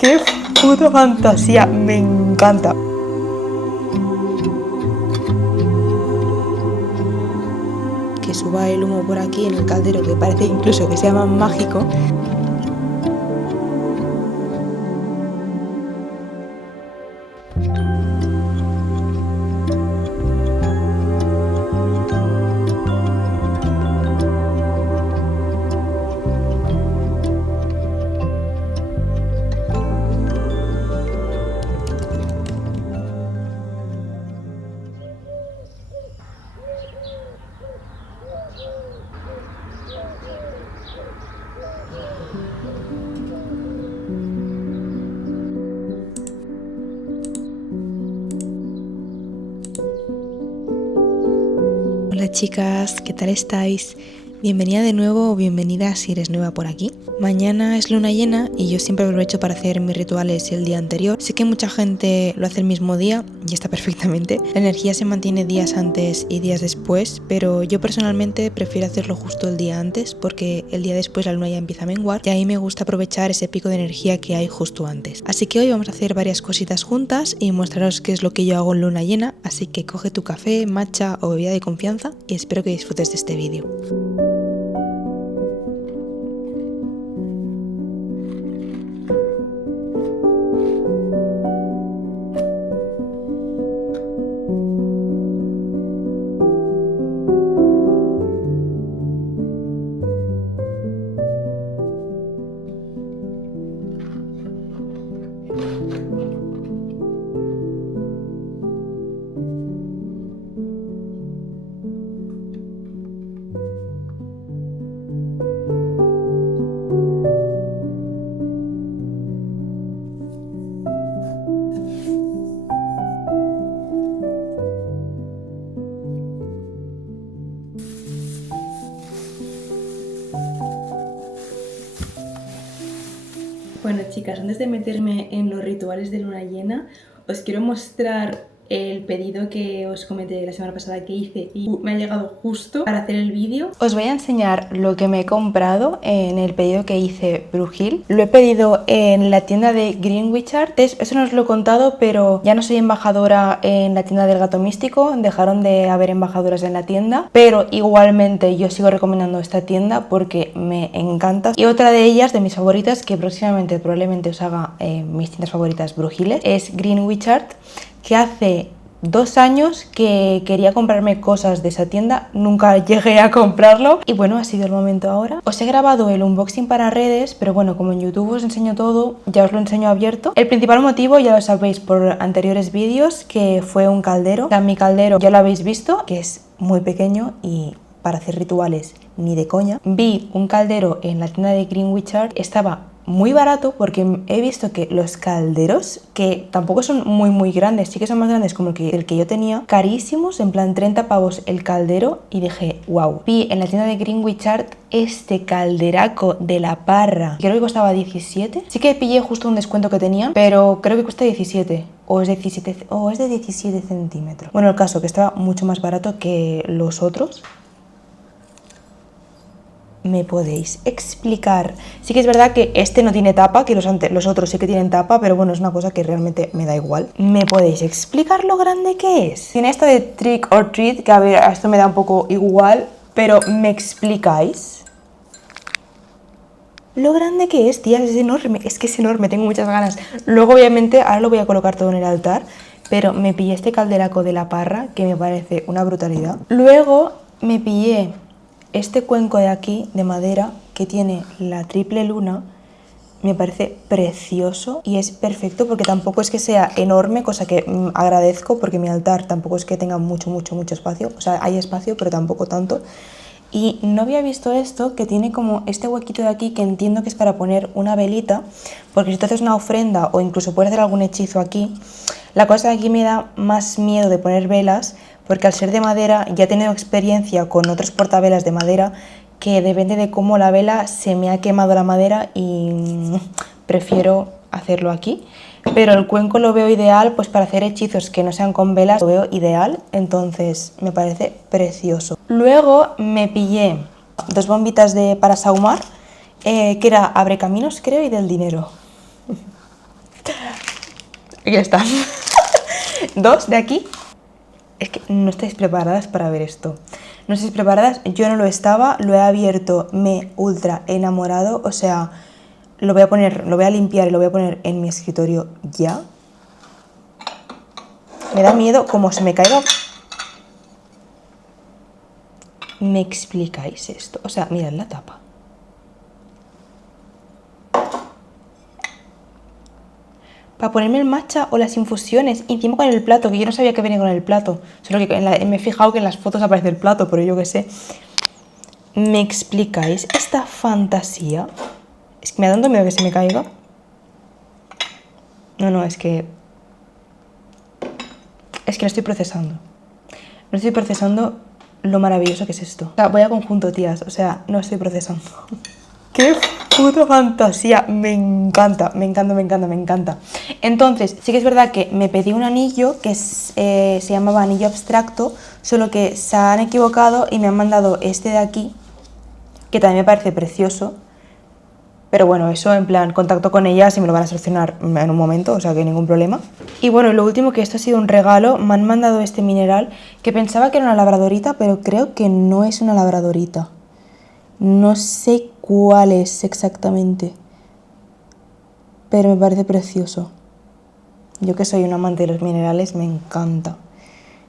¡Qué puta fantasía! Me encanta. Que suba el humo por aquí en el caldero, que parece incluso que sea más mágico. Hola chicas, ¿qué tal estáis? Bienvenida de nuevo o bienvenida si eres nueva por aquí. Mañana es luna llena y yo siempre aprovecho para hacer mis rituales el día anterior. Sé que mucha gente lo hace el mismo día y está perfectamente. La energía se mantiene días antes y días después, pero yo personalmente prefiero hacerlo justo el día antes porque el día después la luna ya empieza a menguar y a mí me gusta aprovechar ese pico de energía que hay justo antes. Así que hoy vamos a hacer varias cositas juntas y mostraros qué es lo que yo hago en luna llena, así que coge tu café, matcha o bebida de confianza y espero que disfrutes de este vídeo. Bueno chicas, antes de meterme en los rituales de luna llena, os quiero mostrar el pedido que os comenté la semana pasada que hice y me ha llegado justo para hacer el vídeo. Os voy a enseñar lo que me he comprado en el pedido que hice Brujil. Lo he pedido en la tienda de Greenwich Art. Eso no os lo he contado, pero ya no soy embajadora en la tienda del Gato Místico. Dejaron de haber embajadoras en la tienda, pero igualmente yo sigo recomendando esta tienda porque me encanta. Y otra de ellas, de mis favoritas, que próximamente probablemente os haga mis tiendas favoritas brujiles, es Greenwich Art, que hace 2 años que quería comprarme cosas de esa tienda, nunca llegué a comprarlo y bueno, ha sido el momento ahora. Os he grabado el unboxing para redes, pero bueno, como en YouTube os enseño todo, ya os lo enseño abierto. El principal motivo ya lo sabéis por anteriores vídeos, que fue un caldero. O sea, mi caldero ya lo habéis visto, que es muy pequeño y para hacer rituales ni de coña. Vi un caldero en la tienda de Greenwich Art, estaba muy barato porque he visto que los calderos, que tampoco son muy grandes, sí que son más grandes como el que yo tenía, carísimos, en plan 30 pavos el caldero, y dije, wow. Vi en la tienda de Greenwich Art este calderaco de la parra, creo que costaba 17, sí que pillé justo un descuento que tenían, pero creo que cuesta 17 o es de 17 centímetros. Bueno, el caso que estaba mucho más barato que los otros. ¿Me podéis explicar? Sí que es verdad que este no tiene tapa, que los otros sí que tienen tapa, pero bueno, es una cosa que realmente me da igual. ¿Me podéis explicar lo grande que es? Tiene esto de trick or treat, que a ver, esto me da un poco igual, pero ¿me explicáis? Lo grande que es, tía, es enorme, es que es enorme, tengo muchas ganas. Luego obviamente, ahora lo voy a colocar todo en el altar, pero me pillé este calderaco de la parra, que me parece una brutalidad. Luego me pillé este cuenco de aquí, de madera, que tiene la triple luna, me parece precioso y es perfecto porque tampoco es que sea enorme, cosa que agradezco porque mi altar tampoco es que tenga mucho espacio, o sea, hay espacio, pero tampoco tanto. Y no había visto esto, que tiene como este huequito de aquí, que entiendo que es para poner una velita, porque si tú haces una ofrenda o incluso puedes hacer algún hechizo aquí, la cosa de aquí me da más miedo de poner velas, porque al ser de madera ya he tenido experiencia con otros portavelas de madera que depende de cómo la vela se me ha quemado la madera y prefiero hacerlo aquí. Pero el cuenco lo veo ideal, pues para hacer hechizos que no sean con velas, lo veo ideal, entonces me parece precioso. Luego me pillé 2 bombitas para sahumar, que era Abre Caminos, creo, y del dinero. Aquí está. 2 de aquí. Es que no estáis preparadas para ver esto. No estáis preparadas, yo no lo estaba, lo he abierto, me he ultra enamorado, o sea, lo voy a limpiar y lo voy a poner en mi escritorio ya. Me da miedo como se me caiga. ¿Me explicáis esto? O sea, mirad la tapa. Para ponerme el matcha o las infusiones, y encima con el plato, que yo no sabía que venía con el plato. Solo que me he fijado que en las fotos aparece el plato, pero yo qué sé. ¿Me explicáis esta fantasía? Es que me da tanto miedo que se me caiga. No, es que no estoy procesando. No estoy procesando lo maravilloso que es esto. O sea, voy a conjunto, tías. O sea, no estoy procesando. ¡Qué puta fantasía! Me encanta, me encanta, me encanta, me encanta. Entonces, sí que es verdad que me pedí un anillo que se llamaba anillo abstracto, solo que se han equivocado y me han mandado este de aquí, que también me parece precioso. Pero bueno, eso en plan, contacto con ellas y me lo van a solucionar en un momento, o sea que ningún problema. Y bueno, lo último, que esto ha sido un regalo, me han mandado este mineral, que pensaba que era una labradorita, pero creo que no es una labradorita. No sé cuál es exactamente, pero me parece precioso. Yo que soy un amante de los minerales, me encanta.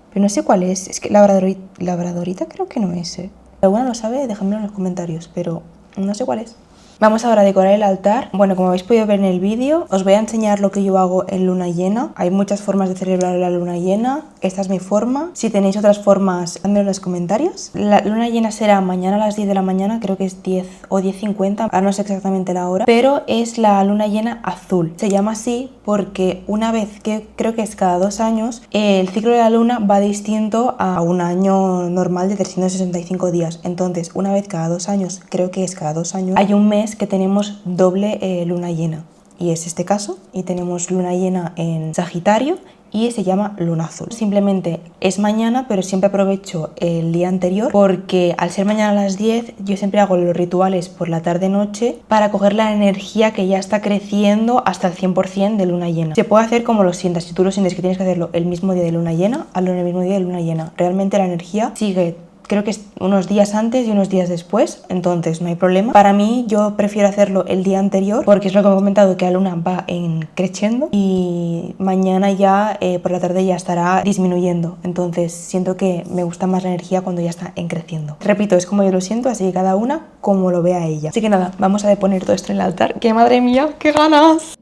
Pero no sé cuál es que labradorita creo que no es, Si alguno lo sabe, déjamelo en los comentarios, pero no sé cuál es. Vamos ahora a decorar el altar. Bueno, como habéis podido ver en el vídeo, os voy a enseñar lo que yo hago en luna llena. Hay muchas formas de celebrar la luna llena. Esta es mi forma. Si tenéis otras formas, házmelo en los comentarios. La luna llena será mañana a las 10 de la mañana, creo que es 10 o 10:50, ahora no sé exactamente la hora, pero es la luna llena azul. Se llama así porque una vez, que creo que es cada 2 años, el ciclo de la luna va distinto a un año normal de 365 días. Entonces, una vez cada 2 años, creo que es cada 2 años, hay un mes que tenemos doble luna llena. Y es este caso, y tenemos luna llena en Sagitario y se llama luna azul. Simplemente es mañana, pero siempre aprovecho el día anterior porque al ser mañana a las 10 yo siempre hago los rituales por la tarde-noche para coger la energía que ya está creciendo hasta el 100% de luna llena. Se puede hacer como lo sientas. Si tú lo sientes que tienes que hacerlo el mismo día de luna llena, hazlo en el mismo día de luna llena. Realmente la energía sigue, creo que es unos días antes y unos días después, entonces no hay problema. Para mí, yo prefiero hacerlo el día anterior porque es lo que he comentado, que la luna va en creciendo y mañana ya por la tarde ya estará disminuyendo, entonces siento que me gusta más la energía cuando ya está en creciendo. Repito, es como yo lo siento, así que cada una como lo vea ella. Así que nada, vamos a deponer todo esto en el altar. ¡Qué madre mía, qué ganas!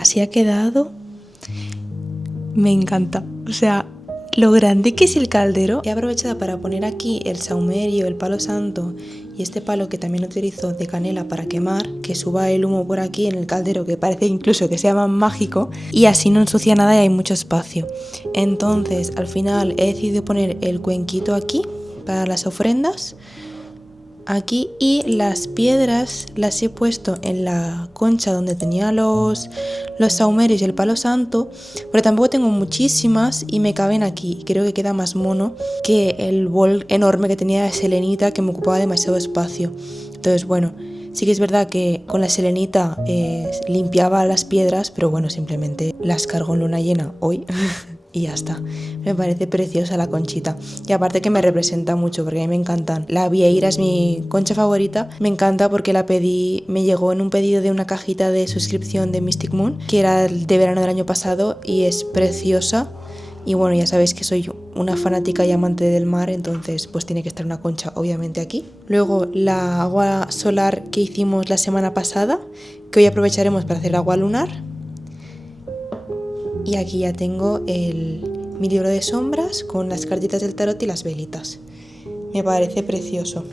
Así ha quedado. Me encanta. O sea, lo grande que es el caldero. He aprovechado para poner aquí el saumerio, el palo santo y este palo que también utilizo de canela para quemar, que suba el humo por aquí en el caldero, que parece incluso que sea más mágico, y así no ensucia nada y hay mucho espacio. Entonces, al final he decidido poner el cuenquito aquí para las ofrendas. Aquí, y las piedras las he puesto en la concha donde tenía los sahumerios y el palo santo, pero tampoco tengo muchísimas y me caben aquí. Creo que queda más mono que el bol enorme que tenía de selenita, que me ocupaba demasiado espacio. Entonces, bueno, sí que es verdad que con la selenita limpiaba las piedras, pero bueno, simplemente las cargo en luna llena hoy. Y ya está. Me parece preciosa la conchita. Y aparte que me representa mucho porque a mí me encantan. La Vieira es mi concha favorita. Me encanta porque la pedí, me llegó en un pedido de una cajita de suscripción de Mystic Moon, que era de verano del año pasado, y es preciosa. Y bueno, ya sabéis que soy una fanática y amante del mar, entonces pues tiene que estar una concha obviamente aquí. Luego la agua solar que hicimos la semana pasada, que hoy aprovecharemos para hacer agua lunar. Y aquí ya tengo mi libro de sombras con las cartitas del tarot y las velitas. Me parece precioso.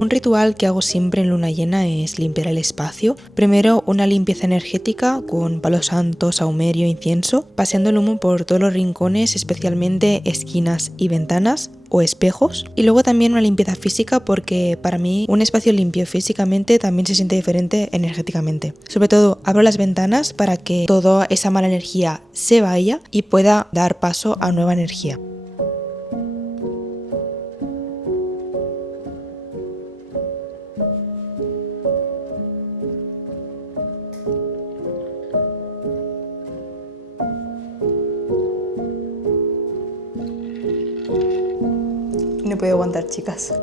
Un ritual que hago siempre en luna llena es limpiar el espacio. Primero una limpieza energética con palo santo, saumerio, incienso, paseando el humo por todos los rincones, especialmente esquinas y ventanas o espejos. Y luego también una limpieza física, porque para mí un espacio limpio físicamente también se siente diferente energéticamente. Sobre todo abro las ventanas para que toda esa mala energía se vaya y pueda dar paso a nueva energía. No puedo aguantar, chicas.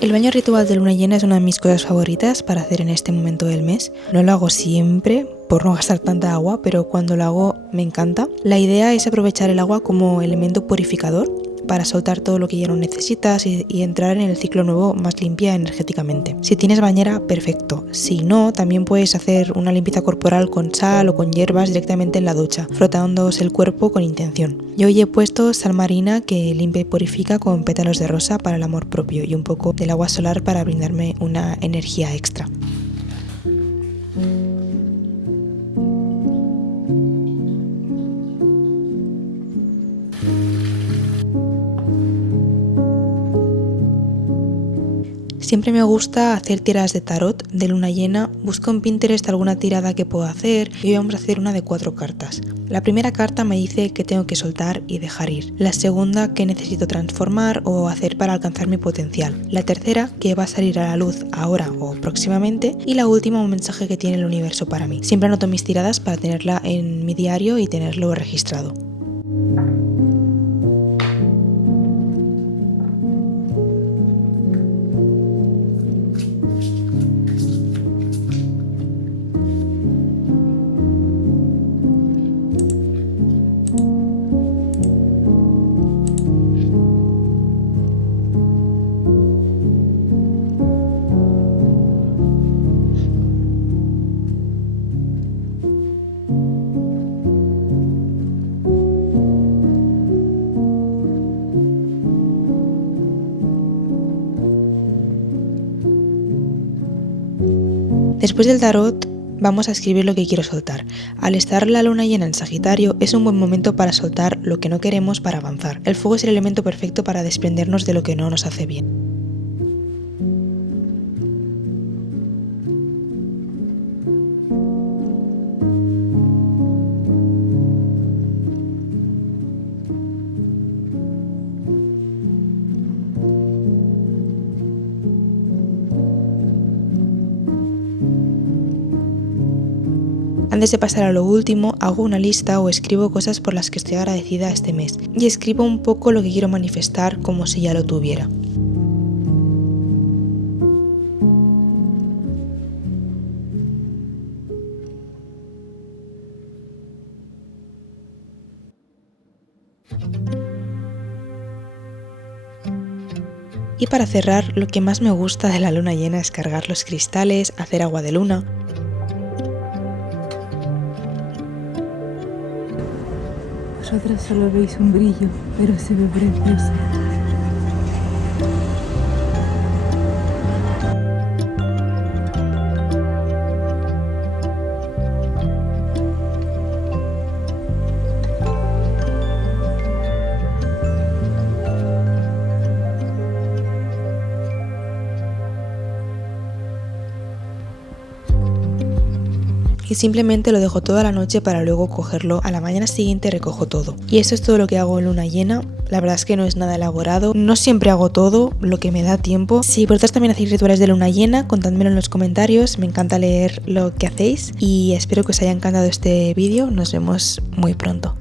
El baño ritual de luna llena es una de mis cosas favoritas para hacer en este momento del mes. No lo hago siempre por no gastar tanta agua, pero cuando lo hago me encanta. La idea es aprovechar el agua como elemento purificador para soltar todo lo que ya no necesitas y entrar en el ciclo nuevo más limpia energéticamente. Si tienes bañera, perfecto. Si no, también puedes hacer una limpieza corporal con sal o con hierbas directamente en la ducha, frotándose el cuerpo con intención. Yo hoy he puesto sal marina que limpia y purifica con pétalos de rosa para el amor propio y un poco del agua solar para brindarme una energía extra. Siempre me gusta hacer tiradas de tarot de luna llena. Busco en Pinterest alguna tirada que puedo hacer y hoy vamos a hacer una de 4 cartas. La primera carta me dice que tengo que soltar y dejar ir. La segunda, que necesito transformar o hacer para alcanzar mi potencial. La tercera, que va a salir a la luz ahora o próximamente. Y la última, un mensaje que tiene el universo para mí. Siempre anoto mis tiradas para tenerla en mi diario y tenerlo registrado. Después del tarot vamos a escribir lo que quiero soltar. Al estar la luna llena en Sagitario es un buen momento para soltar lo que no queremos para avanzar. El fuego es el elemento perfecto para desprendernos de lo que no nos hace bien. Antes de pasar a lo último, hago una lista o escribo cosas por las que estoy agradecida este mes y escribo un poco lo que quiero manifestar como si ya lo tuviera. Y para cerrar, lo que más me gusta de la luna llena es cargar los cristales, hacer agua de luna. Vosotros solo veis un brillo, pero se ve precioso. Y simplemente lo dejo toda la noche para luego cogerlo a la mañana siguiente. Recojo todo. Y eso es todo lo que hago en luna llena. La verdad es que no es nada elaborado. No siempre hago todo lo que me da tiempo. Si vosotros también hacéis rituales de luna llena, contádmelo en los comentarios. Me encanta leer lo que hacéis y espero que os haya encantado este vídeo. Nos vemos muy pronto.